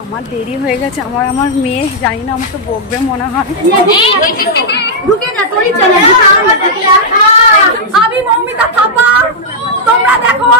আমার দেরি হয়ে গেছে, আমার মেয়ে জানি না আমাকে বকবে মনে হয়। ঢুকে যা তোরই চ্যানেল। আমি মৌমিতা থাপা, তোমরা দেখো।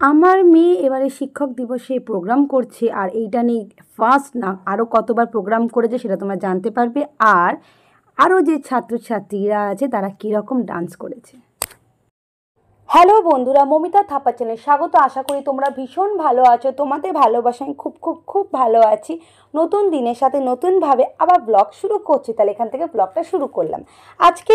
আমার মেয়ে এবারে শিক্ষক দিবসে প্রোগ্রাম করছে, আর এইটা নিয়ে ফার্স্ট না আরও কতবার প্রোগ্রাম করেছে সেটা তোমরা জানতে পারবে। আর আরও যে ছাত্রছাত্রীরা আছে তারা কীরকম ডান্স করেছে। হ্যালো বন্ধুরা, মৌমিতা থাপা চ্যানেলে স্বাগত। আশা করি তোমরা ভীষণ ভালো আছো। তোমাদের ভালোবাসায় খুব খুব খুব ভালো আছি। নতুন দিনের সাথে নতুনভাবে আবার ব্লগ শুরু করছি, তাহলে এখান থেকে ব্লগটা শুরু করলাম। আজকে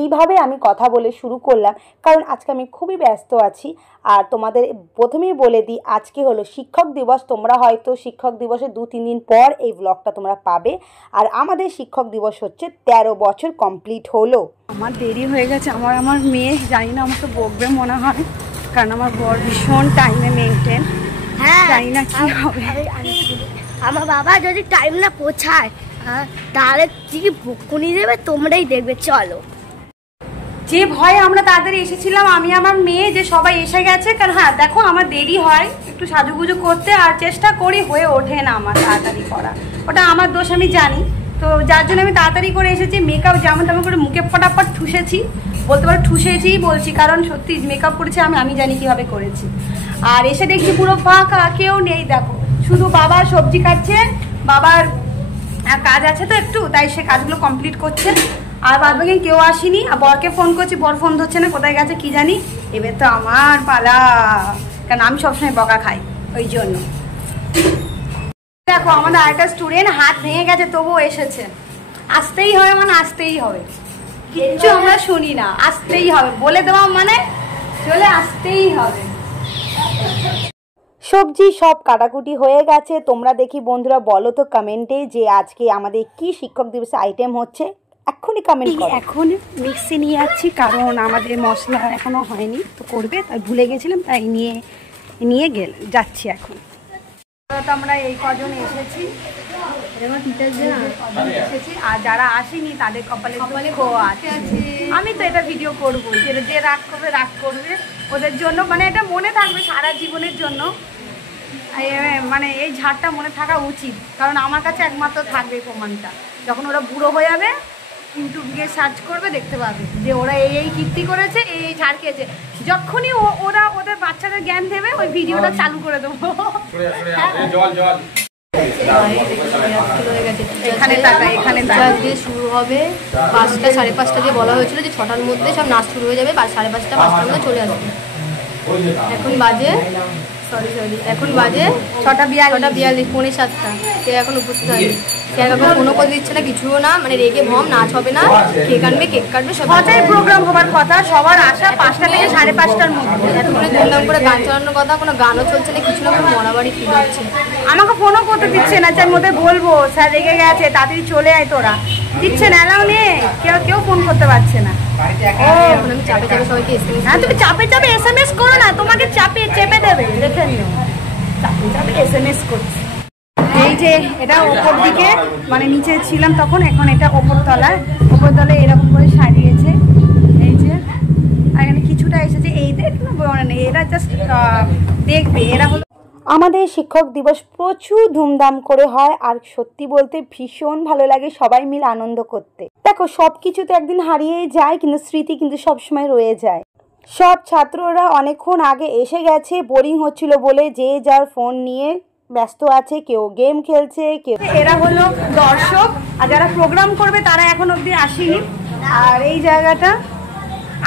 এইভাবে আমি কথা বলে শুরু করলাম, কারণ আজকে আমি খুবই ব্যস্ত আছি। আর তোমাদের প্রথমেই বলে দিই, আজকে হলো শিক্ষক দিবস। তোমরা হয়তো শিক্ষক দিবসের 2-3 দিন পর এই ব্লগটা তোমরা পাবে। আর আমাদের শিক্ষক দিবস হচ্ছে 13 বছর কমপ্লিট হলো। আমার দেরি হয়ে গেছে, আমার মেয়ে জানি না আমাকে বকবে মনে হয়, কারণ আমার বর ভীষণ টাইমে মেনটেন। হ্যাঁ, জানি না কি হবে। আমার বাবা যদি টাইম না পৌঁছায় তাহলে কি বকুনি দেবে, তোমরাই দেখবে। চলো। যে ভয়ে আমরা তাড়াতাড়ি এসেছিলাম, আমি আমার মেয়ে, যে সবাই এসে গেছে। কারণ হ্যাঁ দেখো, আমার দেরি হয় একটু সাজুগুজু করতে, আর চেষ্টা করি, হয়ে ওঠে না আমার তাড়াতাড়ি করা। ওটা আমার দোষ, আমি জানি। তো যার জন্য আমি তাড়াতাড়ি করে এসেছি। মেকআপ যেমন তেমন করে মুখে ফটাফট ঠুসেছি, বলতে পারো ঠুসেছি বলছি, কারণ সত্যি মেকআপ করেছি আমি জানি কিভাবে করেছি। আর এসে দেখছি পুরো ফাঁকা, কেউ নেই। দেখো শুধু বাবা সবজি কাটছে, বাবার কাজ আছে তো একটু, তাই সে কাজগুলো কমপ্লিট করছে। আর বাদ বাকি কেউ আসেনি। আর বরকে ফোন করছি, বর ফোন ধরছে না, কোথায় গেছে কি জানি। এবার তো আমার পালা, কারণ আমি সবসময় বকা খাই, ওই জন্য। দেখো আমাদের আরেকটা স্টুডেন্ট হাত ভেঙে গেছে, তবুও এসেছে। আসতেই হবে, মানে আসতেই হবে, কিচ্ছু আমরা শুনি না, আসতেই হবে। বলে দেওয়া মানে চলে আসতেই হবে। সবজি সব কাটাকুটি হয়ে গেছে। তোমরা দেখি বন্ধুরা বলো তো কমেন্টে যে আজকে আমাদের কি শিক্ষক দিবসের আইটেম হচ্ছে, এক্ষুনি কমেন্ট করো। এখন মিক্সি নিয়ে যাচ্ছি, কারণ আমাদের মশলা এখনো হয়নি, তো করবে, তাই ভুলে গেছিলাম, তাই নিয়ে যাচ্ছি এখন। তো আমরা এই কজন এসেছি, আর যারা আসেনি তাদের কপালে আছে। আমি তো এটা ভিডিও করবো, যে রাগ করবে ওদের জন্য, মানে এটা মনে থাকবে সারা জীবনের জন্য। মানে এই ঝাড়টা মনে থাকা উচিত, কারণ আমার কাছে একমাত্র থাকবে প্রমাণটা। যখন ওরা বুড়ো হয়ে যাবে, ইউটিউব গিয়ে সার্চ করবে, দেখতে পাবে যে ওরা এই কীর্তি করেছে, এই ঝাড় খেয়েছে। যখনই ওরা ওদের বাচ্চাদের জ্ঞান দেবে, ওই ভিডিওটা চালু করে দেবো। এখানে শুরু হবে 5টা 5:30 দিয়ে বলা হয়েছিল যে 6টার মধ্যে সব নাচ শুরু হয়ে যাবে, 5:30 5টার মধ্যে চলে আসবে। এখন বাজে 6টা 42, 6:45। সে এখন উপস্থিত হয়নি। কেক ফোনও করে দিচ্ছে না, কিছুও না, মানে রেগে ভম। নাচ হবে না, কেক কাটবে সব। প্রোগ্রাম হবার কথা, সবার আশা 5টা থেকে 5:30টার মধ্যে। এতক্ষণে ধুমধাম করে গান চালানোর কথা, কোনো গানও চলছে না, কিছু না, কোনো মরাবাড়ি ফিল হচ্ছে। আমাকে ফোনও করতে দিচ্ছে না, যার মধ্যে বলবো স্যার রেগে গেছে, তাড়াতাড়ি চলে আয়, তোরা দিচ্ছে না, এলাও নেই, কেউ ফোন করতে পারছে না। এখন আমি চাপে সবাইকে SMS। হ্যাঁ, তুমি চাপে SMS করো না, তোমাকে চেপে দেবে, দেখে নিও। চাপে SMS করছি। এই যে এটা ওপর দিকে, মানে নিচে ছিলাম তখন, এখন এটা ওপর তলায় এরকম করে সাজিয়েছে। এই যে আর এখানে কিছুটা এসেছে, এইটা নেই, এরা জাস্ট দেখবে। এরা হলো আমাদের শিক্ষক দিবস প্রচুর ধুমধাম করে হয়, আর সত্যি বলতে ভীষণ ভালো লাগে সবাই মিলে আনন্দ করতে। দেখো সব কিছু তো একদিন হারিয়েই যায়, কিন্তু স্মৃতি কিন্তু সবসময় রয়ে যায়। সব ছাত্ররা অনেকক্ষণ আগে এসে গেছে, বোরিং হচ্ছিল বলে যে যার ফোন নিয়ে ব্যস্ত আছে, কেউ গেম খেলছে, কেউ। এরা হলো দর্শক, আর যারা প্রোগ্রাম করবে তারা এখন অবধি আসেনি। আর এই জায়গাটা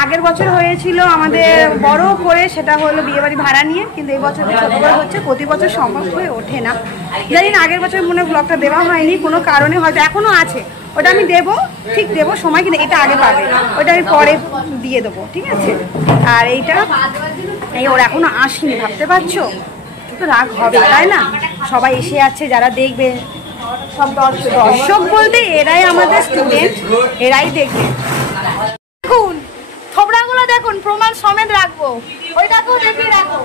আগের বছর হয়েছিল আমাদের বড় করে, সেটা হলো বিয়েবাড়ি ভাড়া নিয়ে, কিন্তু এই বছর ছোট করে হচ্ছে। প্রতি বছর সম্ভব হয়ে ওঠে না, জানি না। আগের বছর মনে ব্লগটা দেওয়া হয়নি কোনো কারণে, হয়তো এখনও আছে, ওটা আমি দেবো, ঠিক দেবো সময়, কিন্তু এটা আগে পাবে, ওটা আমি পরে দিয়ে দেবো, ঠিক আছে। আর ওর এখনো আসেনি, ভাবতে পারছো তো রাগ হবে, তাই না? সবাই এসে আছে, যারা দেখবে সব দর্শক বলতে এরাই আমাদের স্টুডেন্ট, এরাই দেখবে। দেখুন থোবড়াগুলো, দেখুন প্রমাণ সমেত রাখবো, ওইটাকেও দেখিয়ে রাখো।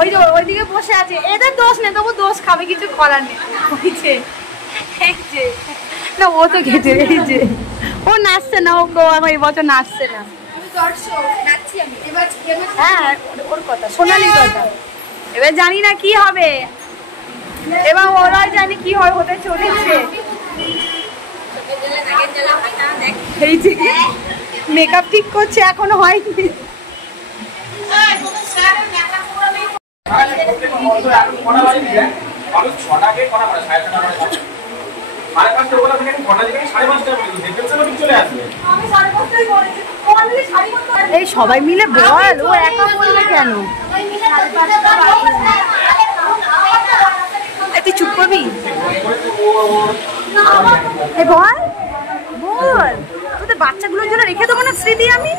ওই যে ওইদিকে বসে আছে, এদের দোষ নেই, তবু দোষ খাবে, কিছু করার নেই। না ও তো খেতে, এই যে ও নাচছে না, ও এই বছর নাচছে না। হ্যাঁ ওর কথা, সোনালির কথা। এবার জানি না কি হবে। এবার ওরাই জানি কি হয় হতে চলেছে। এই যে মেকআপ ঠিক করছে, এখনো হয়নি। এই সবাই মিলে বল, ও একা বলবে কেন? তুই চুপ করবি? বল বল, তোদের বাচ্চাগুলোর জন্য রেখে দেবো না স্মৃতি আমি?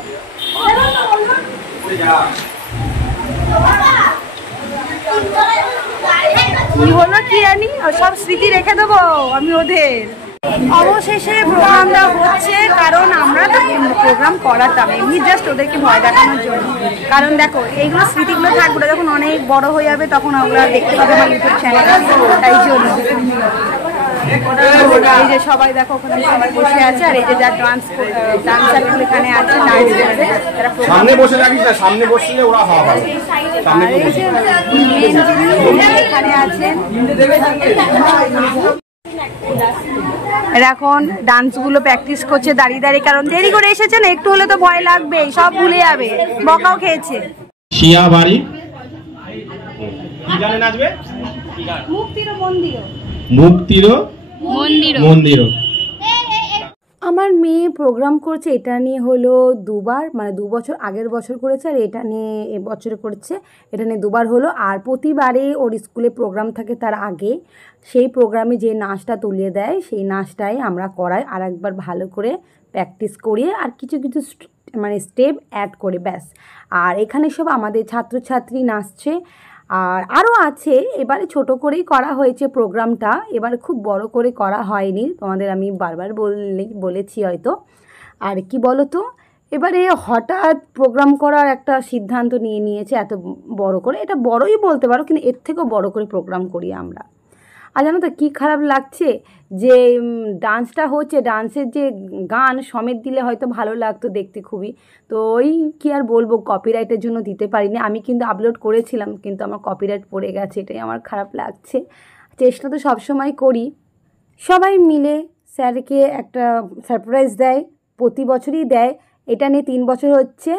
কি হলো কি জানি, সব স্মৃতি রেখে দেবো আমি ওদের। অবশেষে প্রোগ্রামটা হচ্ছে, কারণ আমরা তো প্রোগ্রাম করাতাম এমনি জাস্ট ওদেরকে ভয় দেখানোর জন্য। কারণ দেখো এইগুলো স্মৃতিগুলো থাকবে, যখন অনেক বড় হয়ে যাবে তখন ওগুলো দেখতে পাবে আমার ইউটিউব চ্যানেলে, তাই জন্য। এই যে সবাই দেখো ওখানে সবাই বসে আছে, আর এই যে যা ডান্সারগুলো এখানে আছে ডান্স করবে, তারা সামনে বসে রাখিস না, সামনে বসলে ওরা হবে। আর এই যে মেন যিনি এখানে আছেন, এখন ডান্সগুলো প্র্যাকটিস করছে দাঁড়িয়ে দাঁড়িয়ে, কারণ দেরি করে এসেছে না, একটু হলে তো ভয় লাগবে, সব ভুলে যাবে, বকাও খেয়েছে। শিয়া বাড়ি কি গানে নাচবে? মুক্তির মন্দির, মুক্তির মন্দির। আমার মেয়ে প্রোগ্রাম করছে, এটা নিয়ে হলো দুবার, মানে 2 বছর, আগের বছর করেছে আর এটা নিয়ে এবছরে করছে, এটা নিয়ে 2বার হলো। আর প্রতিবারে ওর স্কুলে প্রোগ্রাম থাকে তার আগে সেই প্রোগ্রামে যে নাচটা তুলিয়ে দেয় সেই নাচটাই আমরা করাই, আর একবার ভালো করে প্র্যাকটিস করিয়ে আর কিছু কিছু মানে স্টেপ অ্যাড করে, ব্যাস। আর এখানে সব আমাদের ছাত্রছাত্রী নাচছে, আর আরও আছে। এবারে ছোট করেই করা হয়েছে প্রোগ্রামটা, এবারে খুব বড় করে করা হয়নি, তোমাদের আমি বারবার বলেছি হয়তো। আর কি বলো তো, এবারে হঠাৎ প্রোগ্রাম করার একটা সিদ্ধান্ত নিয়েছে এত বড় করে, এটা বড়ই বলতে পারো, কিন্তু এর থেকেও বড় করে প্রোগ্রাম করি আমরা। আর জানো তো কী খারাপ লাগছে, যে ডান্সটা হচ্ছে, ডান্সের যে গান সমেত দিলে হয়তো ভালো লাগতো দেখতে খুবই, তো ওই কী আর বলবো, কপিরাইটের জন্য দিতে পারিনি। আমি কিন্তু আপলোড করেছিলাম, কিন্তু আমার কপিরাইট পড়ে গেছে, এটাই আমার খারাপ লাগছে। চেষ্টা তো সবসময় করি। সবাই মিলে স্যারকে একটা সারপ্রাইজ দেয়, প্রতি বছরই দেয়। এটা নিয়ে 3 বছর হচ্ছে,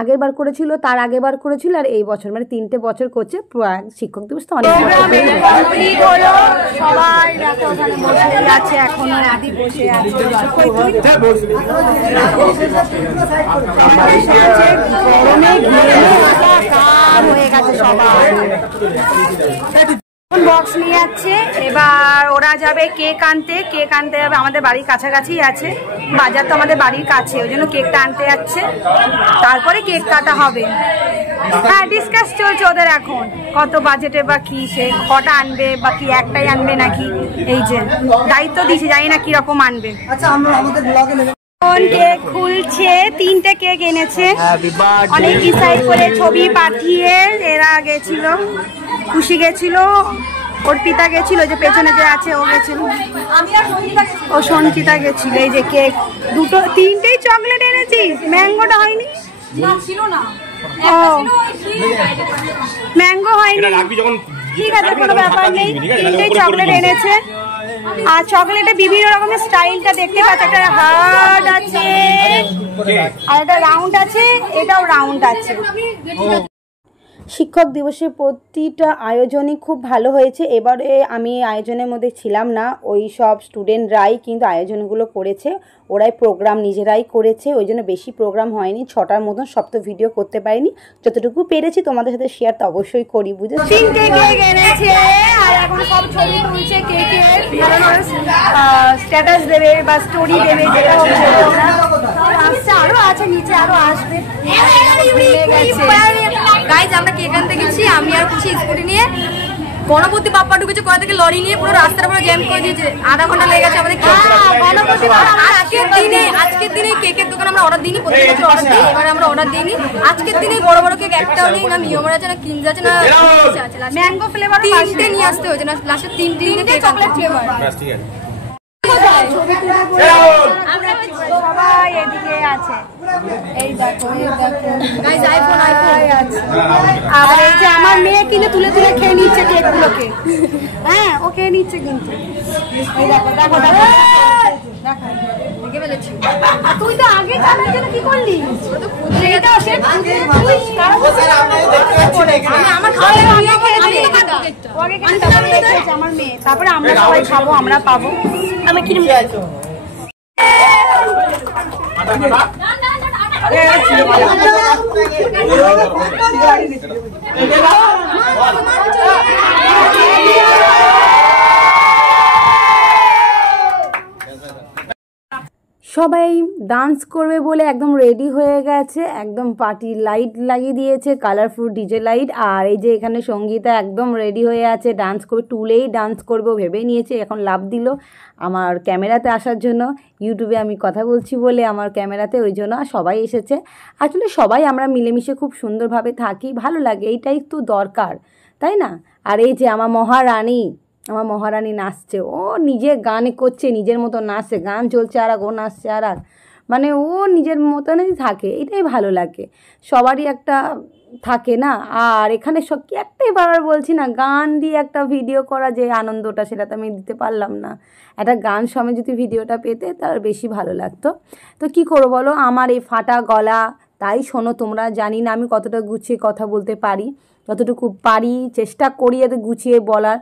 আগের বার করেছিল, তার আগের বার করেছিল, আর এই বছর, মানে 3টে বছর করছে। শিক্ষক দিবস তো অনেক হলো, সবাই দেখো ওখানে বসে আছে, এখনো আদি বসে আছে, গরমে হয়ে গেছে সবাই। বক্স নিয়ে যাচ্ছে, এবার ওরা যাবে কেক আনতে যাবে, আমাদের বাড়ির কাছাকাছি আছে বাজার, তো আমাদের বাড়ির কাছে, ওই জন্য কেকটা আনতে যাচ্ছে, তারপরে কেক কাটা হবে। হ্যাঁ, ডিসকাস চলছে ওদের এখন, কত বাজেটে বা কি, সে কটা আনবে বা কি একটাই আনবে নাকি, এই যে দায়িত্ব দিয়েছে, জানি না কিরকম আনবে। কেক খুলছে, 3টে কেক এনেছে, অনেক ডিসাইড করে ছবি পাঠিয়ে। এরা গেছিল, খুশি গেছিল, অর্পিতা গেছিল, যে পেছনে যে আছে ও গেছিল, ও সঞ্চিতা গেছিল। এই যে কেক 3টেই চকলেট এনেছিস, ম্যাঙ্গোটা হয়নি, ম্যাঙ্গো হয়নি, ঠিক আছে কোনো ব্যাপার নেই, 3টেই চকলেট এনেছে। আর চকলেটে বিভিন্ন রকমের স্টাইলটা দেখতে পাচ্ছ, একটা হার্ড আছে আর একটা রাউন্ড আছে, এটাও রাউন্ড আছে। শিক্ষক দিবসের প্রতিটা আয়োজনই খুব ভালো হয়েছে। এবারে আমি আয়োজনের মধ্যে ছিলাম না, ওই সব স্টুডেন্টরাই কিন্তু আয়োজনগুলো করেছে, ওরাই প্রোগ্রাম নিজেরাই করেছে, ওই জন্য বেশি প্রোগ্রাম হয়নি, 6টার মতন, সব তো ভিডিও করতে পারিনি, যতটুকু পেরেছি তোমাদের সাথে শেয়ার তো অবশ্যই করি, বুঝেছো। 3টে কেক এনেছে, আর এখন সব ছবি তুলছে কেকের, স্ট্যাটাস দেবে বা স্টোরি দেবে, যেটা হচ্ছে আসছে, আরও আছে নিচে, আরও আসবে। গাইজ আমরা কেক আনতে গেছি, আমি আর খুশি স্কুটি নিয়ে, গণপতি বাপ্পা ঢুকেছে কোথা থেকে লরি নিয়ে, পুরো রাস্তাটা পুরো জ্যাম করে দিয়েছে, আধা ঘন্টা লেগে গেছে আমাদের। গণপতি আজকের দিনে কেকের দোকান আমরা অর্ডার দিইনি, প্রতি বছর অর্ডার দিই, এবার আমরা অর্ডার দিইনি। আজকের দিনে বড় বড় কেক একটাও নেই, না মিয়মার আছে, না কিনজ আছে, না আছে, ম্যাঙ্গো ফ্লেভার 3টে নিয়ে আসতে হয়েছে, না লাস্টে 3টে চকলেট ফ্লেভার। সবাই এদিকে আছে, এই গাইস আইফোন আর এই যে আমার মেয়ে কিনে তুলে তুলে খেয়ে নিচ্ছে কেকগুলোকে। হ্যাঁ ও খেয়ে নিচ্ছে কিন্তু। এই দেখো দেখো দেখো দেখে ফেলেছি। আর তুই তো আগে জানার জন্য কি করলি? এটা সে আমার খাওয়া আমার মেয়ে, তারপরে আমরা সবাই খাবো, আমরা পাবো। আমি কিনে সবাই ডান্স করবে বলে একদম রেডি হয়ে গেছে, একদম পার্টি লাইট লাগিয়ে দিয়েছে, কালারফুল ডিজে লাইট। আর এই যে এখানে সঙ্গীতা একদম রেডি হয়ে আছে, ডান্স করবে, টুলেই ডান্স করবে ভেবেই নিয়েছে। এখন লাভ দিল আমার ক্যামেরাতে আসার জন্য, ইউটিউবে আমি কথা বলছি বলে আমার ক্যামেরাতে, ওই জন্য সবাই এসেছে। আসলে সবাই আমরা মিলেমিশে খুব সুন্দরভাবে থাকি, ভালো লাগে, এইটাই তো দরকার, তাই না? আর এই যে আমার মহারানী নাচছে, ও নিজে গান করছে, নিজের মতো নাচছে, গান চলছে আর ও নাচছে আর মানে ও নিজের মতনই থাকে, এটাই ভালো লাগে। সবারই একটা থাকে না। আর এখানে সব কি একটাই বারবার বলছি না, গান দিয়ে একটা ভিডিও করা যে আনন্দটা, সেটা তো আমি দিতে পারলাম না। একটা গান সময় যদি ভিডিওটা পেতে তার বেশি ভালো লাগতো। তো কি করবো বলো, আমার এই ফাটা গলা, তাই শোনো তোমরা, জানি না আমি কতটা গুছিয়ে কথা বলতে পারি, যতটুকু পারি চেষ্টা করি এতে গুছিয়ে বলার,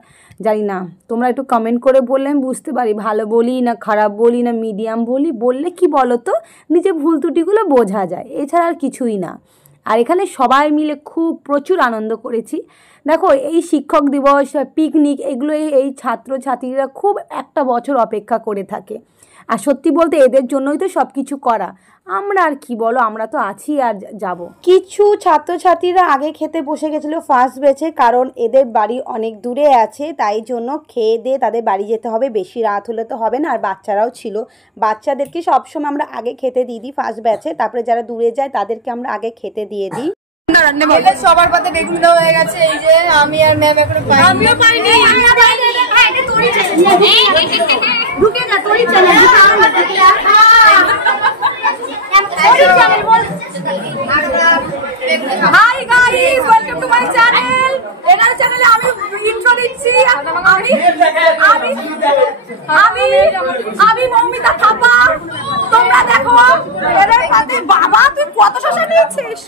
জানি না তোমরা একটু কমেন্ট করে বললে আমি বুঝতে পারি ভালো বলি না খারাপ বলি না মিডিয়াম বলি, বললে কি বলো তো নিজে ভুল ত্রুটিগুলো বোঝা যায়, এছাড়া আর কিছুই না। আর এখানে সবাই মিলে খুব প্রচুর আনন্দ করেছি। দেখো এই শিক্ষক দিবস, পিকনিক, এগুলো এই ছাত্রছাত্রীরা খুব একটা বছর অপেক্ষা করে থাকে। আর সত্যি বলতে এদের জন্যই তো সব কিছু করা, আমরা আর কি বলো, আমরা তো আছি আর যাব। কিছু ছাত্রছাত্রীরা আগে খেতে বসে গেছিলো ফার্স্ট ব্যাচে, কারণ এদের বাড়ি অনেক দূরে আছে, তাই জন্য খেয়ে দিয়ে তাদের বাড়ি যেতে হবে, বেশি রাত হলে তো হবে না। আর বাচ্চারাও ছিল, বাচ্চাদেরকে সবসময় আমরা আগে খেতে দিয়ে দিই ফার্স্ট ব্যাচে, তারপরে যারা দূরে যায় তাদেরকে আমরা আগে খেতে দিয়ে দিই। সবার পাতে বেগুন দেওয়া হয়ে গেছে, এই যে আমি আর ম্যাম এখনো পাইনি। আমিও পাইনি। ঢুকে যা তোরই channel, hi guys, welcome to my channel. এনার চ্যানেলে আমি ইন্ট্রো দিচ্ছি। আমি মৌমিতা থাপা। তোমরা দেখো এদের সাথে, বাবা তুই কত শসা নিয়েছিস?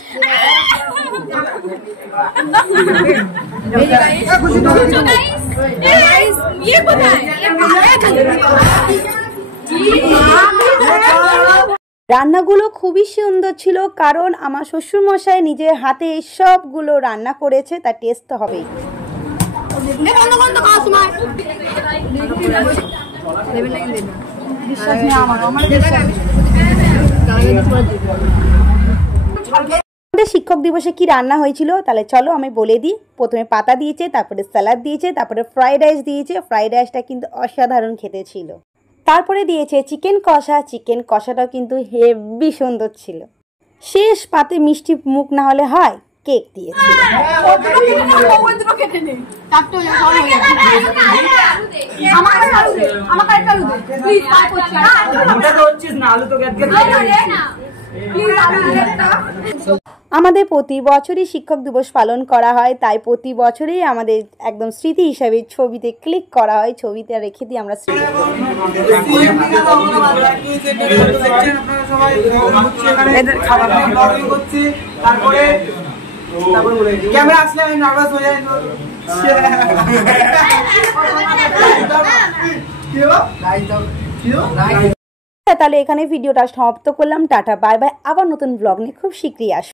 এই যে গাইস, গাইস ये কোথায়? রান্নাগুলো খুবই সুন্দর ছিল, কারণ আমার শ্বশুরমশাই নিজের হাতে সবগুলো রান্না করেছে, তার টেস্ট তো হবেই। শিক্ষক দিবসে কি রান্না হয়েছিল তাহলে চলো আমি বলে দিই। প্রথমে পাতা দিয়েছে, তারপরে স্যালাড দিয়েছে, তারপরে ফ্রাইড রাইস দিয়েছে। ফ্রাইড রাইসটা কিন্তু অসাধারণ খেতে ছিল। তারপরে দিয়েছে চিকেন কষা, চিকেন কষাটাও কিন্তু হেভি সুন্দর ছিল। শেষ পাতে মিষ্টি মুখ না হলে হয়, কেক দিয়েছে। আমাদের প্রতি বছরই শিক্ষক দিবস পালন করা হয়, তাই প্রতি বছরই আমাদের একদম স্মৃতি হিসাবে ছবিতে ক্লিক করা হয়, ছবিতে রেখে দিই আমরা স্মৃতি। তাহলে এখানে ভিডিওটা সমাপ্ত করলাম। টাটা বাই বাই, আবার নতুন ব্লগ নিয়ে খুব শীঘ্রই আসবো।